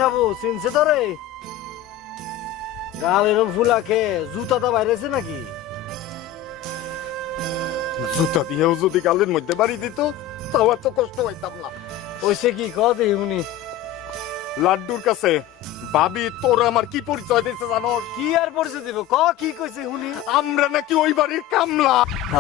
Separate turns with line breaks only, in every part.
সাবু চিনছে তোরে গাল এরম ফুলাকে জুতাটা বাইরেছে নাকি?
জুতা দিয়েও যদি গালের মধ্যে বাড়ি দিত তাও এত কষ্ট হইতাম না।
ওইসে কি কদে উনি
লাড্ডুর কাছে ভাবি তোর আমার কি পরিচয় দিয়েছে জানো?
কি আর পরিচয় দিব কি কইছে উনি?
আমরা নাকি ওই বাড়ির কামলা।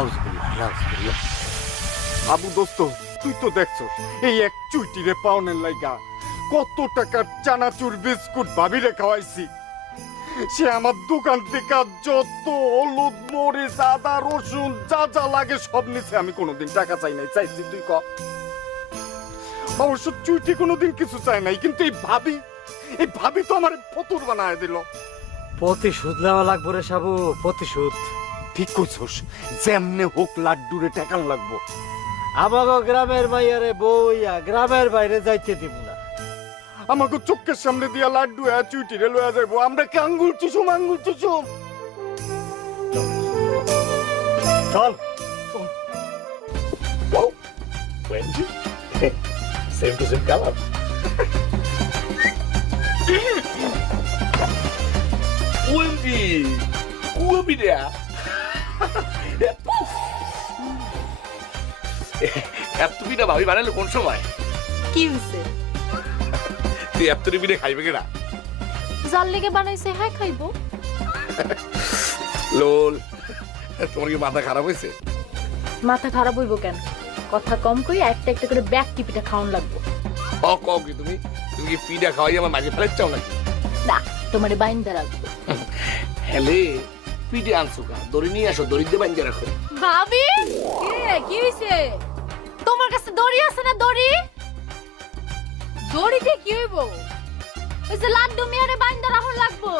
আবু দোস্ত তুই তো দেখছস এই এক চুইটিরে পাওনের লাইগা কত টাকার চানাচুর বিস্কুট ভাবিরে খাওয়াইছি। সে আমার দোকান থেকে যত হলুদ মরিচ আদা রসুন যা যা লাগে সব নিছে। আমি কোনোদিন টাকা চাই নাই, চাইছি তুই ক? অবশ্য চুইটি কোনোদিন কিছু চাই নাই, কিন্তু এই ভাবি তো আমার ফতুর বানায় দিল।
প্রতিশোধ নেওয়া লাগবো রে সাবু, প্রতিশোধ।
ঠিক কইছস, যেমনে হোক লাড্ডুরে টাকান লাগবো।
আমাকে গ্রামের মাইয়ারে বইয়া গ্রামের বাইরে যাইতে দিব না।
আমাকে চোখের সামনে দিয়া লাড্ডু চুইটিরে লইয়া যাইবো। আমরা কি আঙ্গুল চুষুম
চল।
Same to same color. Ubi dia. তুমি না ভাবি বানালো কোন সময়?
কি হইছে?
তুই এতরি বিনে খাইবে কেনা?
জাল লেগে বানাইছে, হ্যাঁ খাইবো।
লোল, তোমার কি মাথা খারাপ হয়েছে?
মাথা খারাপ হইব কেন? কথা কম কই একটা একটা করে ব্যাগ টিপিটা খাওয়ান লাগবো।
কও কি তুমি কি পিঠা খাওয়াই আমার মাঝে ফেলে চাও নাকি?
না, তোমারে বাইন্দা রাখবো।
হেলে পিঠে আনছো কা? দড়ি নিয়ে আসো, দড়ি দিয়ে বাইন্দা রাখো।
ভাবি কি হইছে? তোমার কাছে দড়ি আছে না? দড়ি দিয়ে কি হইব? ওই যে লাড্ডু মিয়ারে বাইন্দা রাখুন লাগবো।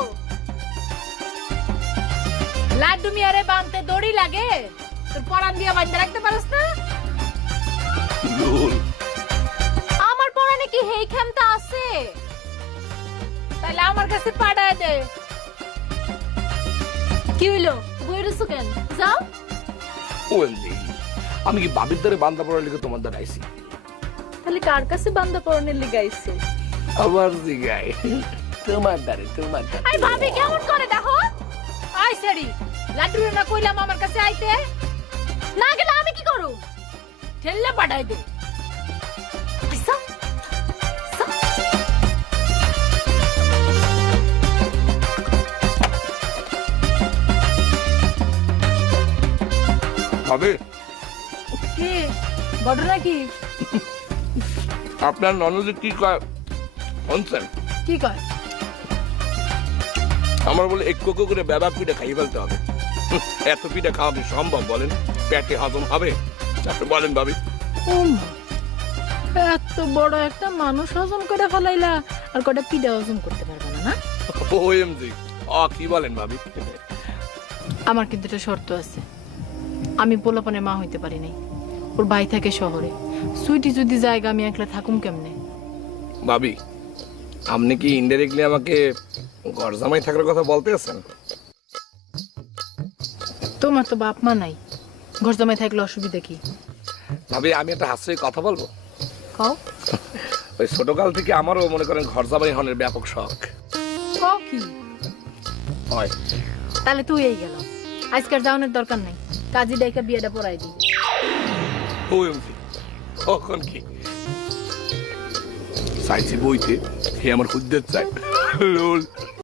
লাড্ডু মিয়ারে বানতে দড়ি লাগে, তোর পরান দিয়া বাইন্দা রাখতে পারছ না?
লোল,
আমার পরানে কি হেই ক্ষমতা আছে? তাহলে আমার কাছে পাঠায় দে। কি হইলো? বইরেছো কেন? যাও।
ওয়েলদি, আমি কি বাবির দ্বারে বান্দা পড়ার লিখে তোমার দ্বারা আইছি?
তাহলে কার কাছে বান্দা পরানের লিগে আইছে?
আবার জিগাই তোমার দ্বারে।
আই ভাবি কেমন করে দেখো? আই সরি, লাড্ডু না কইলাম আমার কাছে আইতে। না গেলে আমি কি করব? ঠেললে পাঠাই দে। আইসা
ভাবি,
কি বড় নাকি?
আপনার ননদ কি কয় শুনছেন?
কি কয়?
আমার বলে এক কোকো করে বেবা পিঠা খাইয়ে ফেলতে হবে। এত পিঠা খাওয়া কি সম্ভব বলেন? পেটে হজম হবে? আপনি বলেন ভাবি।
এত বড় একটা মানুষ হজম করে ফেলাইলা, আর কটা পিঠা হজম করতে পারবে না? না,
ওএমজি, কি বলেন ভাবি?
আমার কিন্তু একটা শর্ত আছে। আমি পোলাপনে মা হইতে পারি নাই। ওর ভাই থাকে শহরে। সুইটি যদি জায়গা আমি একলা থাকুম কেমনে?
ভাবি, আপনি কি ইনডাইরেক্টলি আমাকে ঘর জামাই থাকার কথা বলতে আছেন?
তোমার তো বাপ মা নাই, ঘর জামাই থাকলে অসুবিধা কি?
ভাবি, আমি একটা হাস্যই কথা বলবো।
কও।
ওই ছোটকাল থেকে আমারও মনে করেন ঘর জামাই হনের ব্যাপক শখ।
কও কি?
হয়।
তাহলে তুই এই গেল, আজকের যাওয়ানোর দরকার নাই। কাজী ডাইকা বিয়েটা পড়াই দিই।
ওএমজি, কখন কি চাইছি বইতে, হে আমার খুদ্দের চাই। লোল।